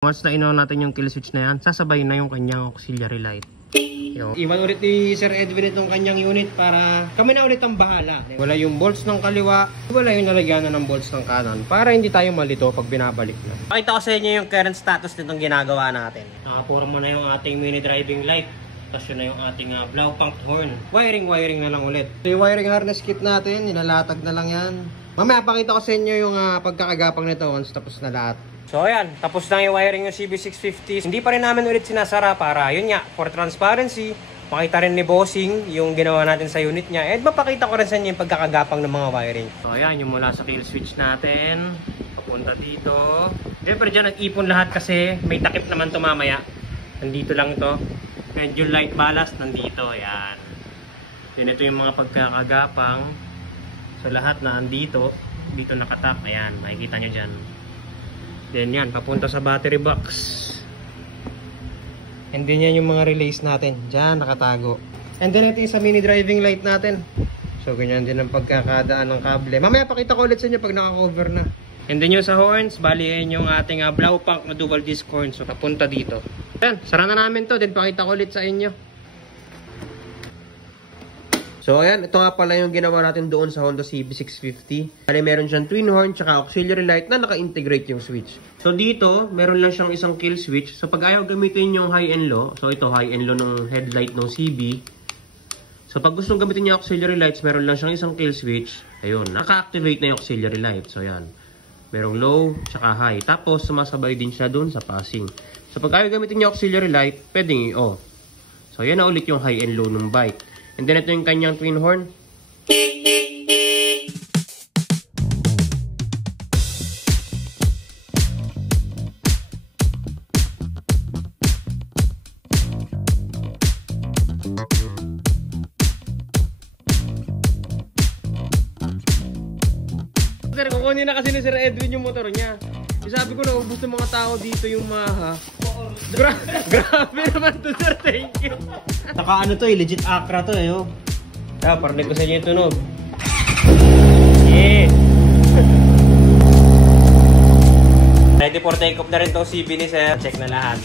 Once na inaw natin yung kill switch na yan, sasabay na yung kanyang auxiliary light. Iwan ulit ni Sir Edwin itong kanyang unit para kami na ulit ang bahala. Wala yung bolts ng kaliwa, wala yung nalagyanan ng bolts ng kanan para hindi tayo malito pag binabalik na. Pakita ko sa inyo yung current status nitong ginagawa natin. Nakaporma na yung ating mini driving light. Tapos yun na yung ating Blaupunk horn. Wiring na lang ulit. So, yung wiring harness kit natin, nilalatag na lang yan. Mamaya pakita ko sa inyo yung pagkakagapang nito once tapos na lahat. So ayan, tapos na yung wiring yung CB650. Hindi pa rin namin ulit sinasara para yun nga, for transparency, makita rin ni Bossing yung ginawa natin sa unit niya. At mapakita ko rin sa inyo yung pagkakagapang ng mga wiring. So ayan, yung mula sa kill switch natin, papunta dito. Siyempre dyan nag-ipon lahat kasi may takip naman to mamaya. Nandito lang to. Medyo light ballast nandito, ayan. Then ito yung mga pagkakagapang. So lahat na andito, dito nakatak, ayan, makikita nyo dyan. Then yan, papunta sa battery box. And then yan yung mga relays natin. Diyan, nakatago. And then ito yung sa mini driving light natin. So ganyan din ang pagkakadaan ng kable. Mamaya pakita ko ulit sa inyo pag naka-cover na. And then yung sa horns, bali yan yung ating Blaupunk na dual disc horn. So papunta dito. Yan, sara na namin to. Then pakita ko ulit sa inyo. So ayan, ito nga pala yung ginawa natin doon sa Honda CB650. Kaya meron siyang twin horn tsaka auxiliary light na naka-integrate yung switch. So dito, meron lang siyang isang kill switch. So pag ayaw gamitin yung high and low, so ito high and low ng headlight ng CB. So pag gustong gamitin yung auxiliary lights, meron lang siyang isang kill switch. Ayun, naka-activate na yung auxiliary light. So ayan, merong low tsaka high. Tapos sumasabay din siya doon sa passing. So pag ayaw gamitin yung auxiliary light, pwedeng i-off. So yan na ulit yung high and low ng bike. And then ito yung kanyang twin horn. Sir, kukunin na kasi ni Sir Edwin yung motor niya. Sabi ko na, ubus ng mga tao dito yung maha. Grabe naman to, sir. Thank you. Saka ano to eh, legit Acra to eh. Oh. Parinig ko sa inyo yung tunog. Yeah. Ready for take off na rin tong CB ni sir. Check na lahat.